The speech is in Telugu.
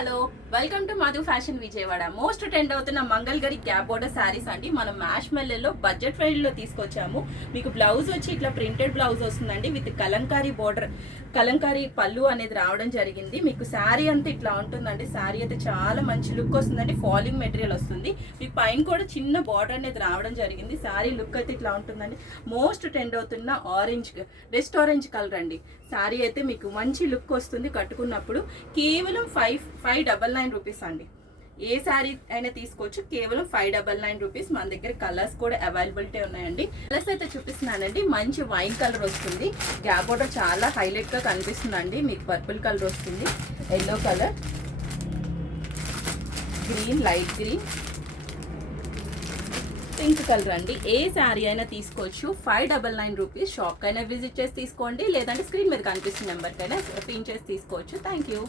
Hello welcome to Madhu fashion Vijayawada. Most trend అవుతున్న మంగళగిరి గ్యాప్ బోర్డర్ శారీస్ అండి. మనం మ్యాష్ మెల్లో బడ్జెట్ ఫ్రెండ్లో తీసుకొచ్చాము. మీకు బ్లౌజ్ వచ్చి ఇట్లా ప్రింటెడ్ బ్లౌజ్ వస్తుందండి విత్ కలంకారీ బోర్డర్, కలంకారీ పళ్ళు అనేది రావడం జరిగింది. మీకు శారీ అంతా ఇట్లా ఉంటుందండి. శారీ అయితే చాలా మంచి లుక్ వస్తుందండి. ఫాలింగ్ మెటీరియల్ వస్తుంది. మీకు పైన కూడా చిన్న బార్డర్ అనేది రావడం జరిగింది. శారీ లుక్ అయితే ఇట్లా ఉంటుందండి. మోస్ట్ ట్రెండ్ అవుతున్న ఆరెంజ్, రెస్ట్ ఆరెంజ్ కలర్ అండి. శారీ అయితే మీకు మంచి లుక్ వస్తుంది కట్టుకున్నప్పుడు. కేవలం 599 రూపీస్ అండి. ఏ శారీ అయినా తీసుకోవచ్చు. కేవలం 599 రూపీస్. మన దగ్గర కలర్స్ కూడా అవైలబిలిటీ ఉన్నాయండి. కలర్స్ అయితే చూపిస్తున్నానండి. మంచి వైన్ కలర్ వస్తుంది. గ్యాప్ బోర్డర్ చాలా హైలైట్ గా కనిపిస్తుందండి. మీకు పర్పుల్ కలర్ వస్తుంది, yellow colour, green, light green, pink colour అండి. ఏ శారీ అయినా తీసుకోవచ్చు. 599 రూపీస్. షాప్ కైనా విజిట్ చేసి తీసుకోండి, లేదంటే స్క్రీన్ మీద కనిపిస్తున్న నెంబర్కైనా పిన్ చేసి తీసుకోవచ్చు. Thank you.